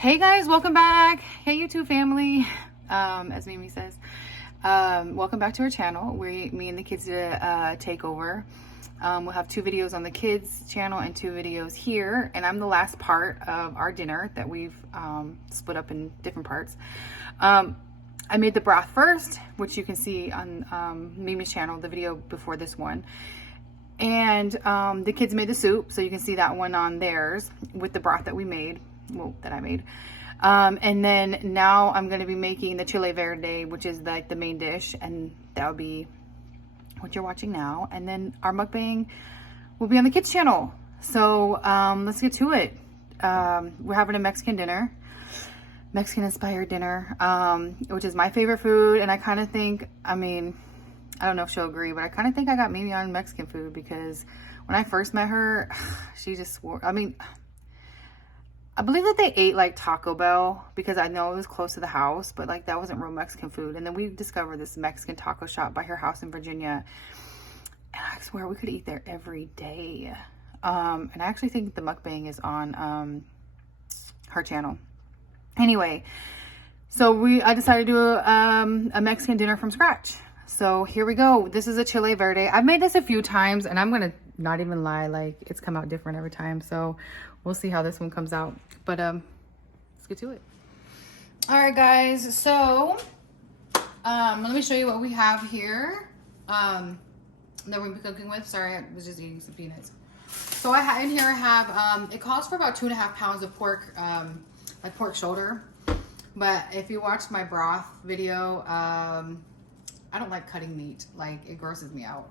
Hey guys, welcome back. Hey YouTube family, as Mimi says. Welcome back to our channel. Me and the kids did a takeover. We'll have 2 videos on the kids channel and 2 videos here, and I'm the last part of our dinner that we've split up in different parts. I made the broth first, which you can see on Mimi's channel, the video before this one. And the kids made the soup, so you can see that one on theirs with the broth that we made. Well, that I made. And then now I'm going to be making the Chile Verde, which is like the main dish, and that'll be what you're watching now. And then our mukbang will be on the kids channel. So let's get to it. We're having a Mexican dinner, Mexican inspired dinner, which is my favorite food. And I kind of think, I mean, I don't know if she'll agree, but I kind of think I got Mimi on Mexican food, because when I first met her, she just swore, I believe that they ate like Taco Bell, because I know it was close to the house, but like that wasn't real Mexican food. And then we discovered this Mexican taco shop by her house in Virginia, and I swear we could eat there every day. And I actually think the mukbang is on her channel. Anyway, so I decided to do a Mexican dinner from scratch. So here we go. This is a Chile Verde. I've made this a few times, and I'm gonna not even lie, like it's come out different every time. So we'll see how this one comes out. But let's get to it. All right, guys. So let me show you what we have here that we'll be cooking with. Sorry, I was just eating some peanuts. So in here I have it calls for about 2.5 pounds of pork, like pork shoulder. But if you watched my broth video, I don't like cutting meat. Like, it grosses me out.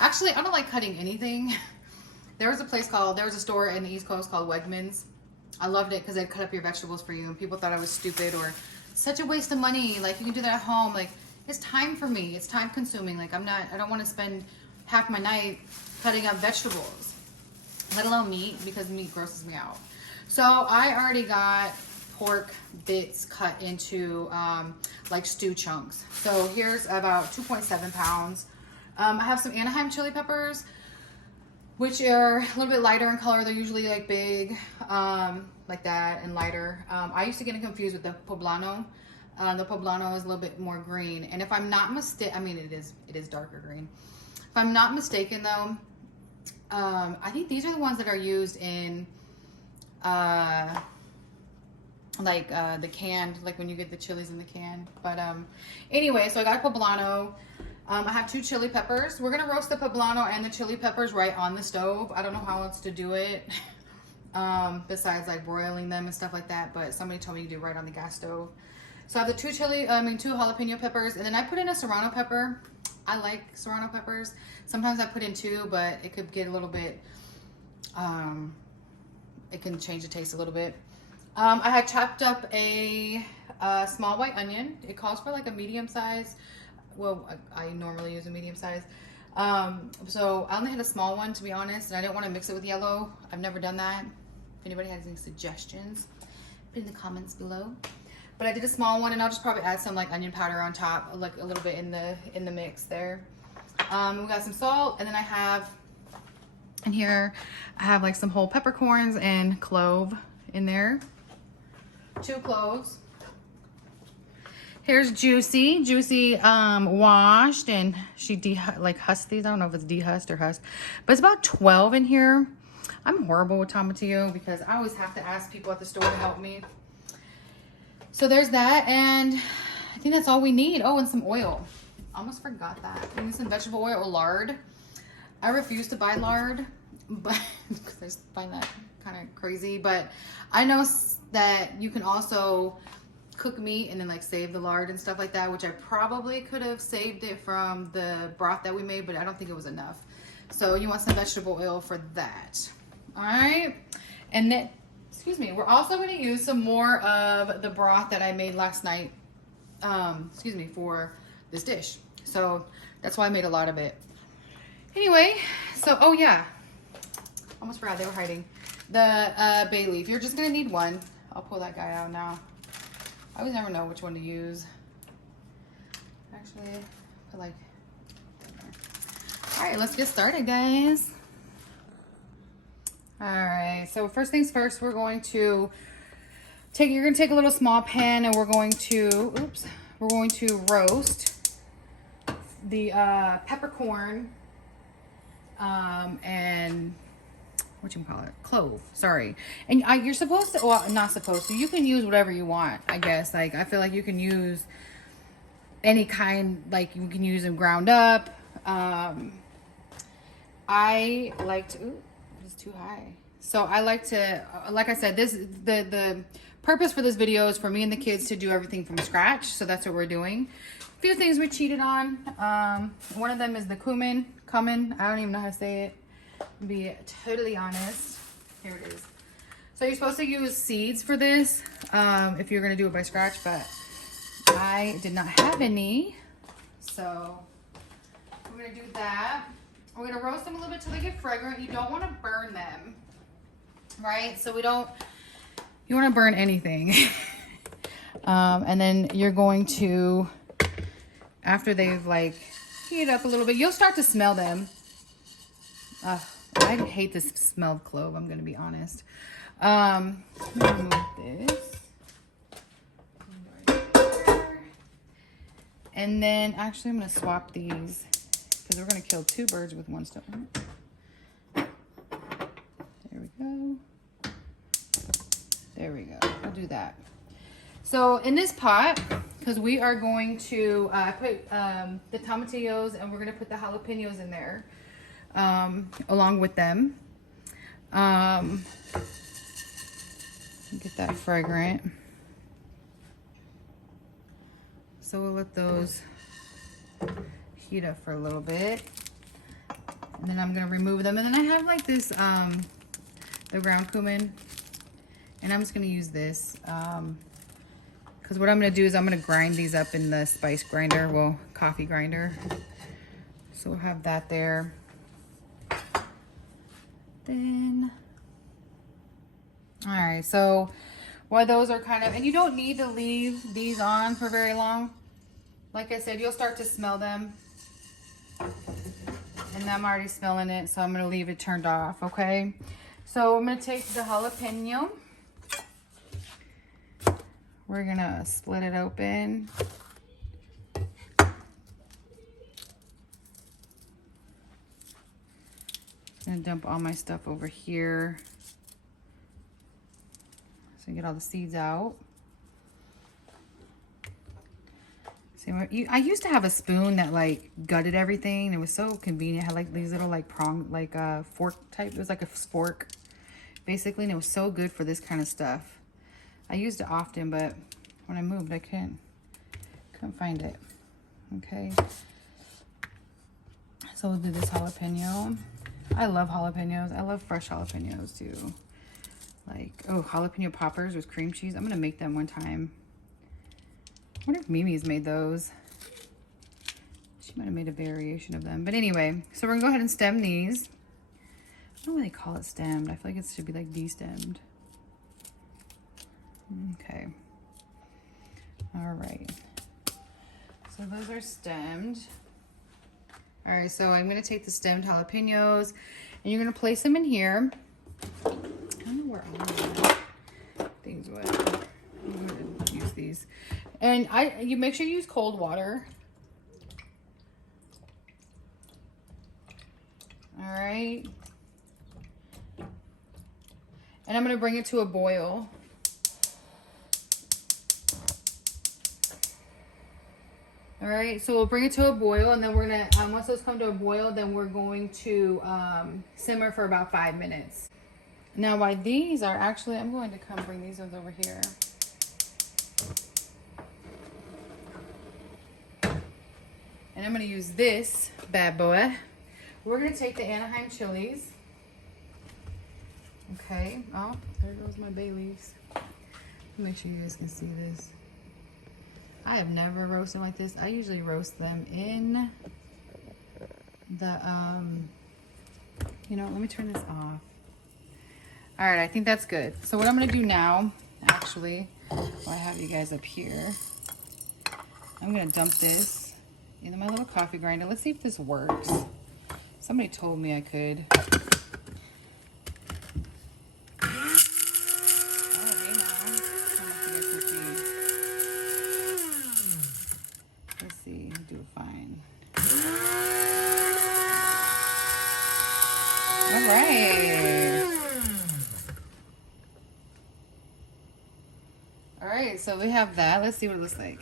Actually, I don't like cutting anything. There was a store in the East Coast called Wegmans. I loved it because they'd cut up your vegetables for you, and people thought I was stupid or such a waste of money. Like, you can do that at home. Like, it's time for me. It's time consuming. Like, I don't want to spend half my night cutting up vegetables, let alone meat, because meat grosses me out. So I already got pork bits cut into like stew chunks. So here's about 2.7 pounds. I have some Anaheim chili peppers, which are a little bit lighter in color. They're usually like big, like that, and lighter. I used to get confused with the poblano. The poblano is a little bit more green, and if I'm not mistaken, I mean it is darker green. If I'm not mistaken though, I think these are the ones that are used in the canned, like when you get the chilies in the can. But anyway, so I got a poblano. I have 2 chili peppers. We're gonna roast the poblano and the chili peppers right on the stove. I don't know how else to do it besides like broiling them and stuff like that, but somebody told me to do it right on the gas stove. So I have the 2 jalapeno peppers, and then I put in a serrano pepper. I like serrano peppers. Sometimes I put in 2, but it could get a little bit, it can change the taste a little bit. I had chopped up a small white onion. It calls for like a medium size. Well, I normally use a medium size. So I only had a small one, to be honest, and I didn't want to mix it with yellow. I've never done that. If anybody has any suggestions, put in the comments below. But I did a small one, and I'll just probably add some like onion powder on top, like a little bit in the mix there. We got some salt, and then I have in here, I have like some whole peppercorns and clove in there. 2 cloves. Here's Juicy washed, and she husked these. I don't know if it's dehusked or husked, but it's about 12 in here. I'm horrible with tomatillo because I always have to ask people at the store to help me. So there's that, and I think that's all we need. Oh, and some oil. Almost forgot that. We need some vegetable oil or lard. I refuse to buy lard, but because I just find that kind of crazy. But I know that you can also cook meat and then like save the lard and stuff like that, which I probably could have saved it from the broth that we made, but I don't think it was enough. So you want some vegetable oil for that. All right. And then, excuse me, we're also going to use some more of the broth that I made last night, for this dish. So that's why I made a lot of it. Anyway, so, oh yeah, almost forgot they were hiding. The bay leaf, you're just going to need 1. I'll pull that guy out now. I always never know which one to use. Actually, put like, all right, let's get started, guys. All right, so first things first, we're going to You're gonna take a little small pan and we're going to, roast the peppercorn and clove, sorry. And you're supposed to, well, not supposed to, you can use whatever you want, I guess. Like, I feel like you can use any kind, like you can use them ground up. I like to, ooh, it's too high. So I like to, like I said, the purpose for this video is for me and the kids to do everything from scratch. So that's what we're doing. A few things we cheated on. One of them is the cumin. I don't even know how to say it. To be totally honest. Here it is. So you're supposed to use seeds for this if you're going to do it by scratch, but I did not have any. So we're going to do that. We're going to roast them a little bit till they get fragrant. You don't want to burn them, right? So you want to burn anything. And then you're going to, after they've like heated up a little bit, you'll start to smell them. I hate this smell of clove, I'm going to be honest. I'm going to remove this. And then actually I'm going to swap these because we're going to kill two birds with one stone. There we go. There we go. I'll do that. So in this pot, because we are going to put the tomatillos and we're going to put the jalapenos in there along with them. Get that fragrant. So we'll let those heat up for a little bit. And then I'm going to remove them. And then I have like this, the ground cumin. And I'm just going to use this. Because what I'm going to do is I'm going to grind these up in the spice grinder. Well, coffee grinder. So we'll have that there. Then, all right, so while those are kind of, and you don't need to leave these on for very long. Like I said, you'll start to smell them. And I'm already smelling it, so I'm going to leave it turned off, okay? So I'm going to take the jalapeno. We're going to split it open. And dump all my stuff over here. So I get all the seeds out. See, I used to have a spoon that like gutted everything. It was so convenient. It had like these little like prong, like fork type. It was like a spork basically, and it was so good for this kind of stuff. I used it often, but when I moved, I couldn't find it. Okay. So we'll do this jalapeno. I love jalapenos. I love fresh jalapenos too. Like, oh, jalapeno poppers with cream cheese. I'm going to make them one time. I wonder if Mimi's made those. She might have made a variation of them. But anyway, so we're going to go ahead and stem these. I don't know why they call it stemmed. I feel like it should be like destemmed. Okay. All right. So those are stemmed. All right, so I'm going to take the stemmed jalapenos and you're going to place them in here. I don't know where all the things went. I'm going to use these. And you make sure you use cold water. All right. And I'm going to bring it to a boil. All right, so we'll bring it to a boil, and then we're gonna, once those come to a boil, then we're going to simmer for about 5 minutes. Now, while these are actually, I'm going to come bring these ones over here. And I'm gonna use this bad boy. We're gonna take the Anaheim chilies. Okay, oh, there goes my bay leaves. Make sure you guys can see this. I have never roasted like this. I usually roast them in the, you know, let me turn this off. All right, I think that's good. So what I'm gonna do now, actually, while I have you guys up here, I'm gonna dump this into my little coffee grinder. Let's see if this works. Somebody told me I could. Oh, hey now. All right, so we have that. Let's see what it looks like.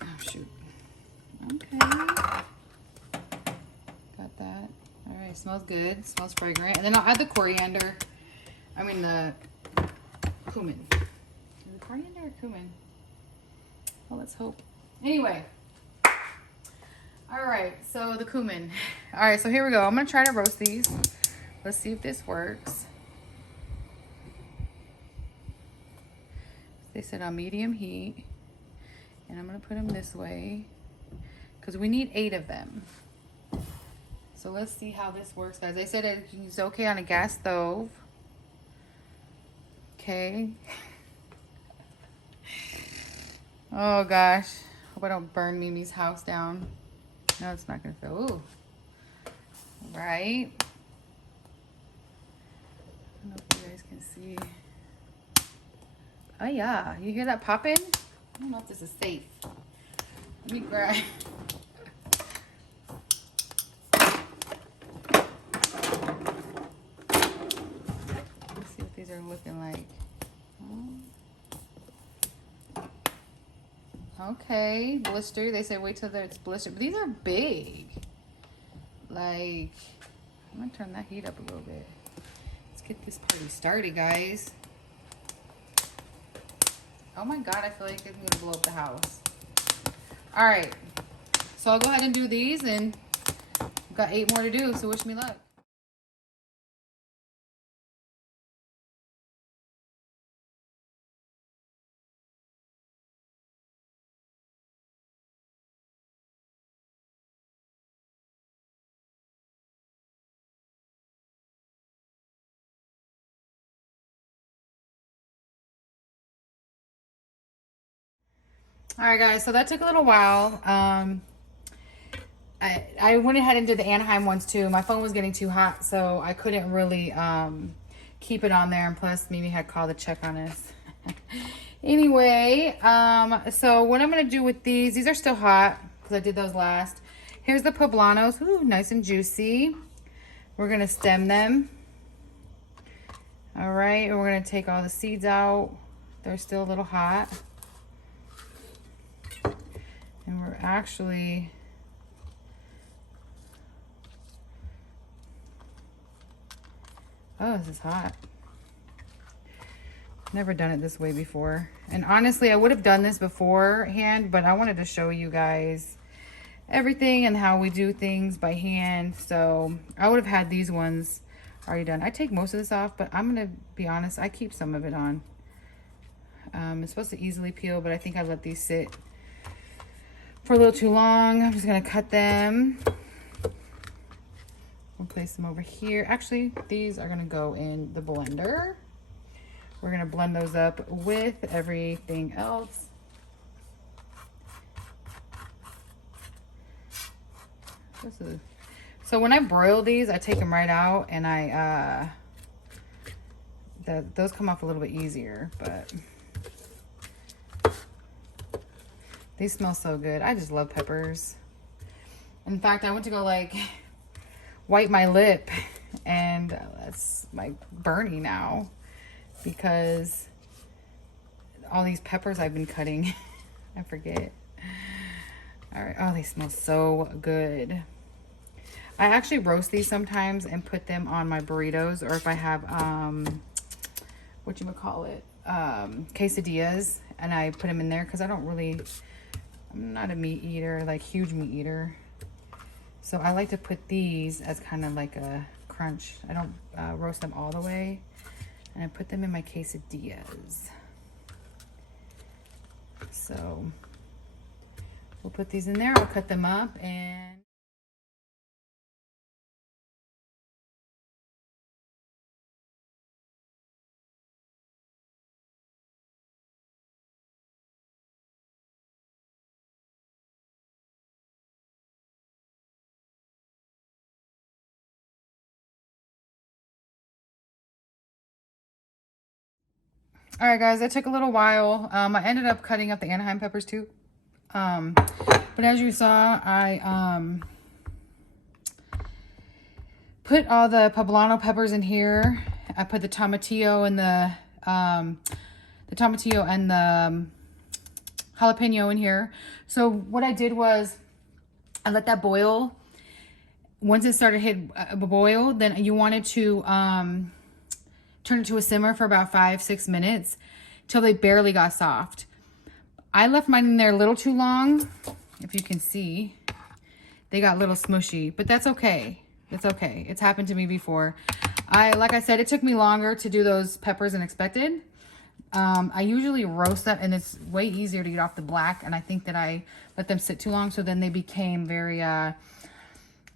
Oh, shoot. Okay. Got that. All right, smells good. Smells fragrant. And then I'll add the coriander. I mean the cumin. Is it coriander or cumin? Well, let's hope. Anyway. All right, so the cumin. All right, so here we go. I'm gonna try to roast these. Let's see if this works. They said on medium heat. And I'm gonna put them this way because we need 8 of them. So let's see how this works, guys. They said it's okay on a gas stove. Okay. Oh gosh. Hope I don't burn Mimi's house down. No, it's not gonna feel. Ooh. Right. I don't know if you guys can see. Oh yeah, you hear that popping? I don't know if this is safe. Let me grab. Let's see what these are looking like. Okay, blister. They say wait till it's blistered. But these are big. Like, I'm gonna turn that heat up a little bit. Let's get this party started, guys. Oh my God, I feel like it's gonna blow up the house. All right, so I'll go ahead and do these, and I've got 8 more to do, so wish me luck. All right, guys, so that took a little while. I went ahead and did the Anaheim ones too. My phone was getting too hot, so I couldn't really keep it on there. And plus, Mimi had called to check on us. Anyway, so what I'm going to do with these are still hot because I did those last. Here's the poblanos. Ooh, nice and juicy. We're going to stem them. All right, and we're going to take all the seeds out. They're still a little hot. And we're actually... Oh, this is hot. Never done it this way before. And honestly, I would have done this beforehand, but I wanted to show you guys everything and how we do things by hand. So I would have had these ones already done. I take most of this off, but I'm going to be honest, I keep some of it on. It's supposed to easily peel, but I think I let these sit for a little too long. I'm just going to cut them. We'll place them over here. Actually, these are gonna go in the blender. We're gonna blend those up with everything else. So when I broil these, I take them right out, and those come off a little bit easier, but these smell so good. I just love peppers. In fact, I went to go like wipe my lip, and that's like burning now because all these peppers I've been cutting. I forget. All right. Oh, they smell so good. I actually roast these sometimes and put them on my burritos, or if I have quesadillas, and I put them in there because I'm not a meat eater, like huge meat eater. So I like to put these as kind of like a crunch. I don't roast them all the way. And I put them in my quesadillas. So we'll put these in there. I'll cut them up and... All right, guys, that took a little while. I ended up cutting up the Anaheim peppers too. But as you saw, I put all the poblano peppers in here. I put the tomatillo and the the tomatillo and the jalapeno in here. So what I did was I let that boil. Once it started hit a boil, then you wanted to turn it to a simmer for about 5-6 minutes till they barely got soft. I left mine in there a little too long. If you can see, they got a little smushy, but that's okay. It's okay. It's happened to me before. Like I said, it took me longer to do those peppers than expected. I usually roast them, and it's way easier to get off the black, and I think that I let them sit too long, so then they became very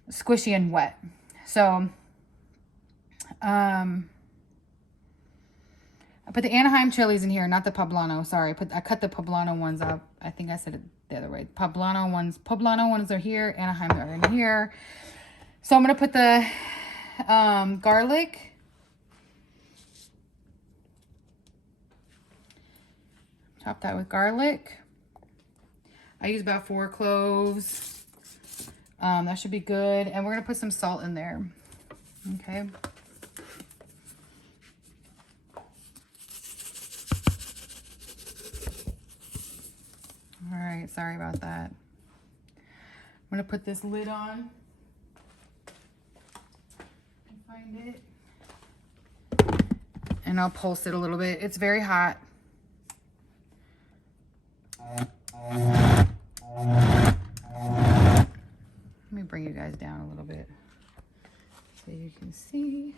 squishy and wet. So I put the Anaheim chilies in here, not the poblano. Sorry, I cut the poblano ones up. I think I said it the other way. Poblano ones are here. Anaheim are in here. So I'm gonna put the garlic. Top that with garlic. I use about 4 cloves. That should be good. And we're gonna put some salt in there. Okay. All right, sorry about that. I'm gonna put this lid on. Find it. And I'll pulse it a little bit. It's very hot. Let me bring you guys down a little bit so you can see.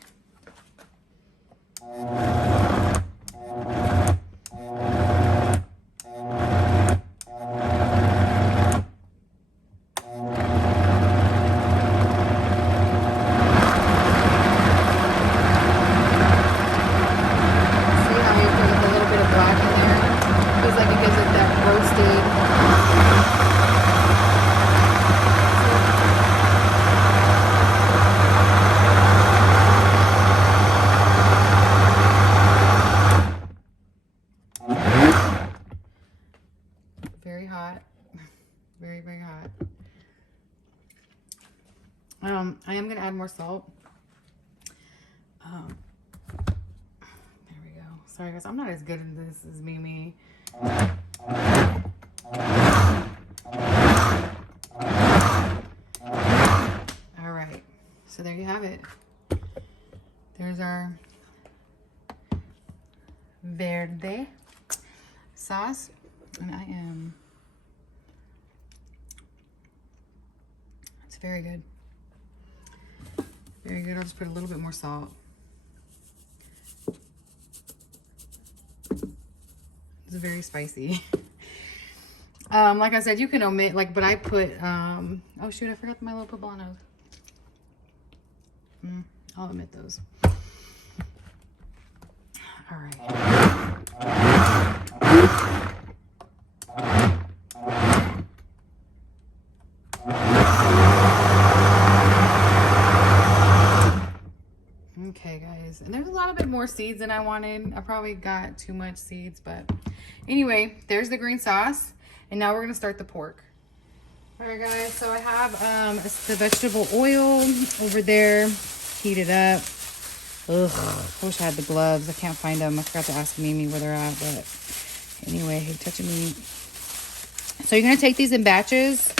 Very hot. Very, very hot. I am gonna add more salt. There we go. Sorry guys, I'm not as good at this as Mimi. All right, so there you have it. There's our verde sauce, and it's very good. Very good. I'll just put a little bit more salt. It's very spicy. Like I said, you can omit, but I put, oh shoot, I forgot my little poblanos. I'll omit those. All right. Okay, guys, and there's a lot bit more seeds than I wanted. I probably got too much seeds, but anyway, there's the green sauce, and now we're gonna start the pork. All right, guys, so I have the vegetable oil over there heated up. Ugh, I wish I had the gloves. I can't find them. I forgot to ask Mimi where they're at, but anyway, hey, touching me. So you're gonna take these in batches,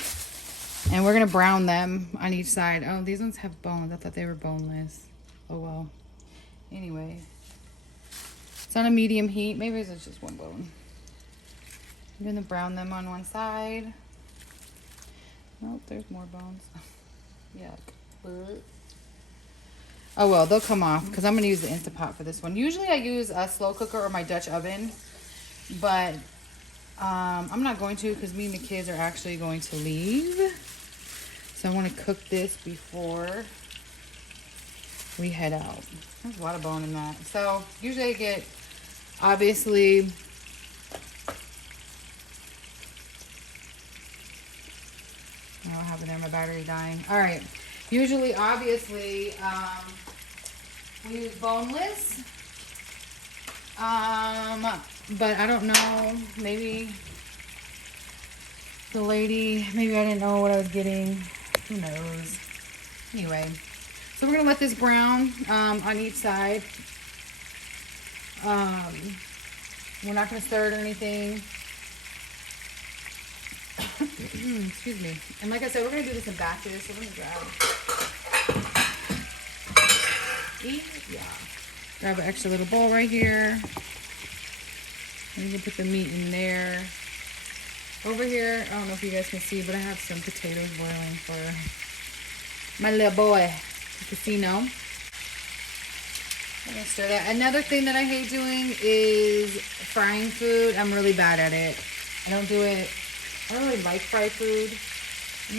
and we're gonna brown them on each side. Oh, these ones have bones. I thought they were boneless. Oh well. Anyway, it's on a medium heat. Maybe it's just one bone. I'm gonna brown them on one side. Nope, there's more bones. Yuck. Oh well, they'll come off because I'm gonna use the Instant Pot for this one. Usually I use a slow cooker or my Dutch oven, but I'm not going to because me and the kids are actually going to leave. So I want to cook this before we head out. There's a lot of bone in that. So usually I get, obviously, I don't have it there, my battery dying. All right, usually, obviously, we use boneless, but I don't know, maybe the lady, maybe I didn't know what I was getting, who knows. Anyway, so we're gonna let this brown on each side. We're not going to stir it or anything. Excuse me. And like I said, we're going to do this in batches. So we're going to grab an extra little bowl right here. And you can put the meat in there. Over here, I don't know if you guys can see, but I have some potatoes boiling for my little boy, the casino. I'm gonna stir that. Another thing that I hate doing is frying food. I'm really bad at it. I don't do it. I don't really like fried food.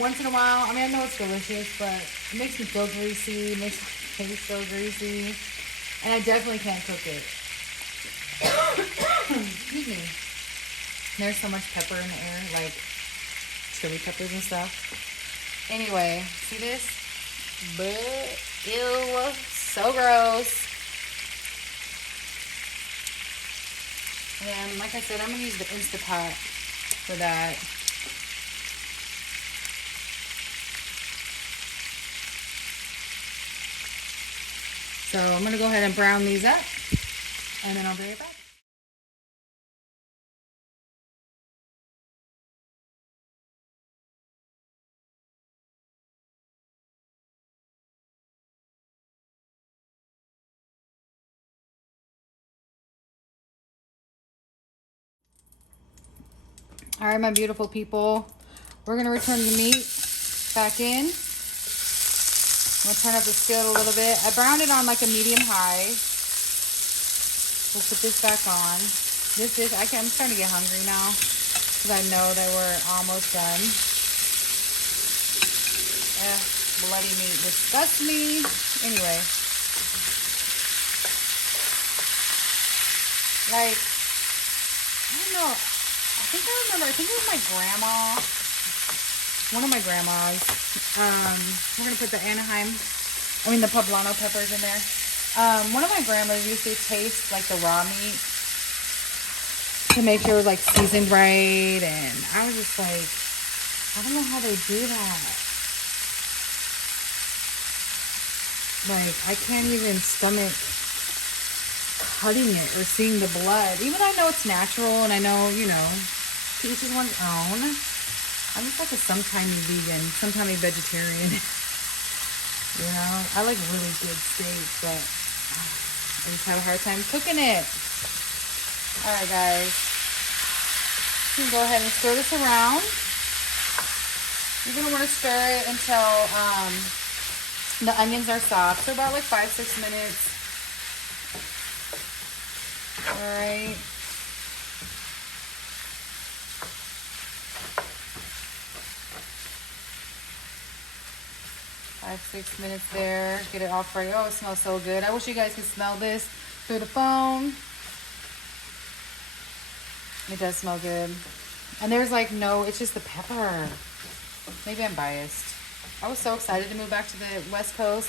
Once in a while, I mean, I know it's delicious, but it makes me feel greasy, makes me taste so greasy, and I definitely can't cook it. Excuse me. There's so much pepper in the air, like chili peppers and stuff. Anyway, see this? But ew, so gross. And like I said, I'm gonna use the Instapot for that. So I'm gonna go ahead and brown these up, and then I'll be right back. All right, my beautiful people, we're gonna return the meat back in. I'm gonna turn up the skillet a little bit. I browned it on like a medium high. We'll put this back on. I'm starting to get hungry now because I know that we're almost done. Bloody meat disgusts me. Anyway, like, I don't know. I think it was my grandma. One of my grandmas. We're going to put the poblano peppers in there. One of my grandmas used to taste like the raw meat to make sure it was like seasoned right. And I was just like, I don't know how they do that. Like, I can't even stomach cutting it or seeing the blood. Even though I know it's natural and I know, you know, to each his one's own. I'm just like a sometimey vegan, sometimey vegetarian. You know, I like really good steak, but I just have a hard time cooking it. All right, guys. You can go ahead and stir this around. You're gonna want to stir it until the onions are soft, so about like 5-6 minutes. All right. Five, 6 minutes there. Get it all fried. Oh, it smells so good. I wish you guys could smell this through the phone. It does smell good. And there's like it's just the pepper. Maybe I'm biased. I was so excited to move back to the West Coast.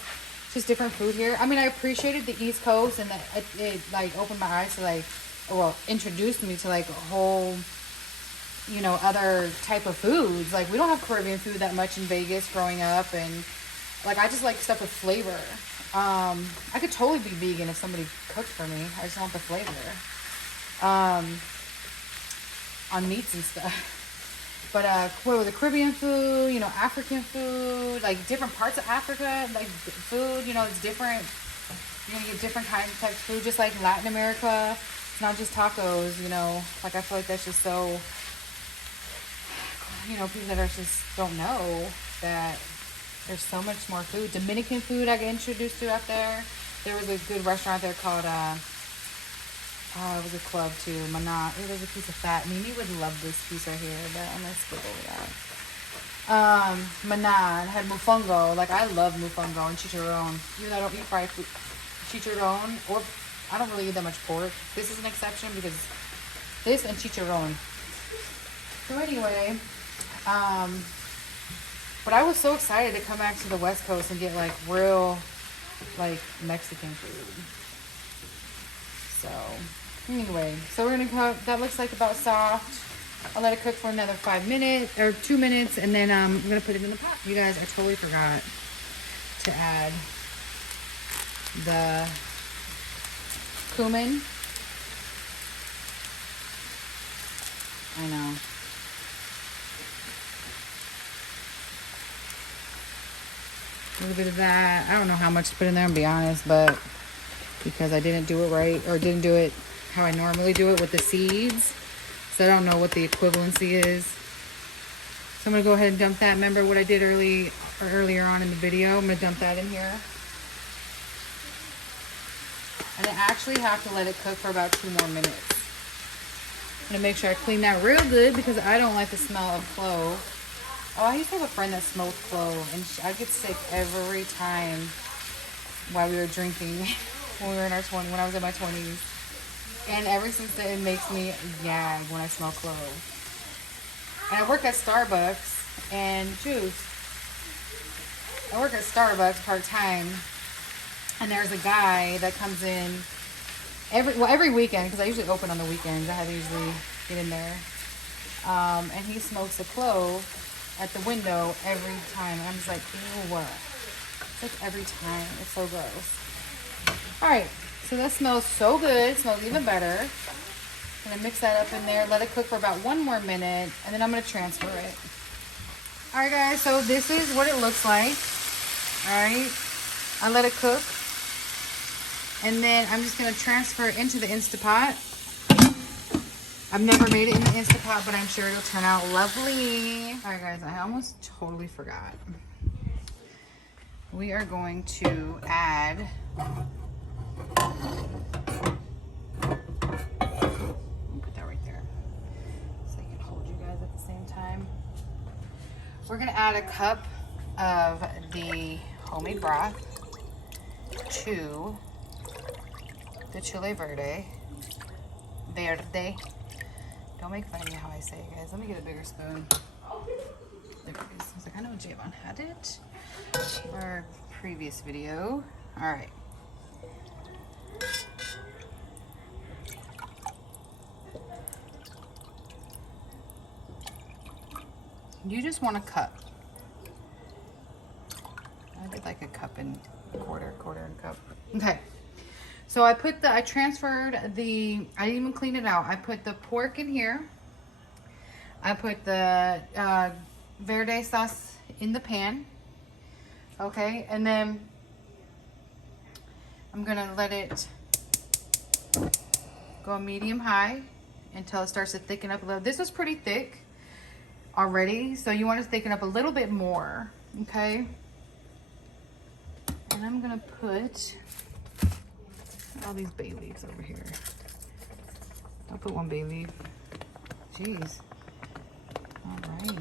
Just different food here. I mean, I appreciated the East Coast, and that it like opened my eyes to like, well, introduced me to like a whole, you know, other type of foods. Like, we don't have Caribbean food that much in Vegas growing up, and like, I just like stuff with flavor. I could totally be vegan if somebody cooked for me. I just want the flavor on meats and stuff. But what was the Caribbean food, you know, African food, like different parts of Africa, like food, you know, it's different. You're gonna get different kinds of types of food, just like Latin America. It's not just tacos, you know. Like, I feel like that's just so, you know, people that are just don't know that there's so much more food. Dominican food I got introduced to out there. There was a good restaurant there called it was a club too, Mana. It was a piece of fat. Mimi would love this piece right here, but I'm gonna skip over that. Mana, and had mofongo. Like, I love mofongo and chicharron. Even though I don't eat fried food, chicharron, or I don't really eat that much pork. This is an exception because this and chicharron. So anyway, but I was so excited to come back to the West Coast and get like real, like, Mexican food. So anyway, so we're gonna cook. That looks like about soft. I'll let it cook for another 5 minutes or 2 minutes, and then I'm gonna put it in the pot. You guys, I totally forgot to add the cumin. A little bit of that. I don't know how much to put in there, to be honest, but because I didn't do it right, or didn't do it how I normally do it with the seeds. So I don't know what the equivalency is. So I'm gonna go ahead and dump that. Remember what I did earlier on in the video? I'm gonna dump that in here. And I actually have to let it cook for about 2 more minutes. I'm gonna make sure I clean that real good because I don't like the smell of clove. Oh, I used to have a friend that smoked clove, and I get sick every time while we were drinking when we were in our 20s, when I was in my 20s. And ever since then, it makes me gag when I smell clove. And I work at Starbucks, and I work at Starbucks part-time, and there's a guy that comes in every weekend, because I usually open on the weekends. I have to usually get in there. And he smokes a clove at the window every time. And I'm just like, ew. It's like every time. It's so gross. All right. So that smells so good. It smells even better. I'm gonna mix that up in there. Let it cook for about 1 more minute. And then I'm gonna transfer it. All right, guys. So this is what it looks like. All right. I let it cook. And then I'm just gonna transfer it into the Instapot. I've never made it in the Instapot, but I'm sure it'll turn out lovely. All right, guys, I almost totally forgot. We are going to add put that right there so I can hold you guys at the same time. We're gonna add a cup of the homemade broth to the Chile Verde. Don't make fun of me how I say it, guys. Let me get a bigger spoon. There it is. I was like, I know Javon had it for our previous video. All right. You just want a cup. I did like a cup and quarter and cup. Okay. So I transferred the, I didn't even clean it out. I put the pork in here. I put the verde sauce in the pan. Okay, and then I'm gonna let it go medium high until it starts to thicken up a little. This was pretty thick already, so you want to thicken up a little bit more, okay? And I'm gonna put all these bay leaves over here. I'll put 1 bay leaf. Jeez. All right.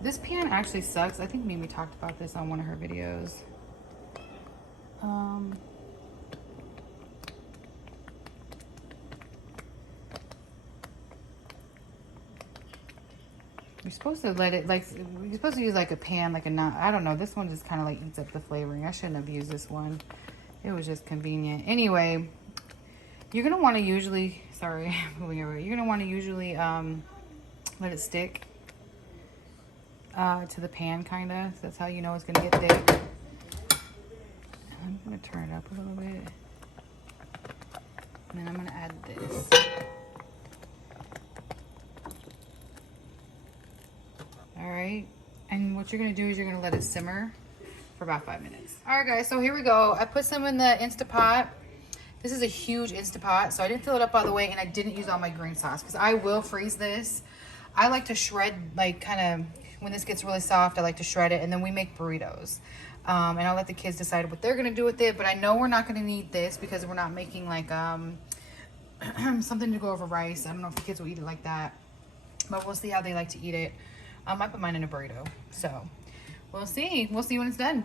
This pan actually sucks. I think Mimi talked about this on one of her videos. You're supposed to let it, like, you're supposed to use like a pan, like I don't know. This one just kind of like eats up the flavoring. I shouldn't have used this one. It was just convenient. Anyway, you're going to want to usually, sorry, moving over. You're going to want to usually let it stick to the pan, kind of. So that's how you know it's going to get thick. I'm going to turn it up a little bit. And then I'm going to add this. All right. And what you're going to do is you're going to let it simmer for about 5 minutes. All right, guys, so here we go. I put some in the Instapot. This is a huge Instapot, so I didn't fill it up all the way, and I didn't use all my green sauce because I will freeze this. I like to shred, like, kind of, when this gets really soft, I like to shred it, and then we make burritos. And I'll let the kids decide what they're going to do with it, but I know we're not going to need this because we're not making, like, something to go over rice. I don't know if the kids will eat it like that, but we'll see how they like to eat it. I put mine in a burrito, so we'll see. We'll see when it's done.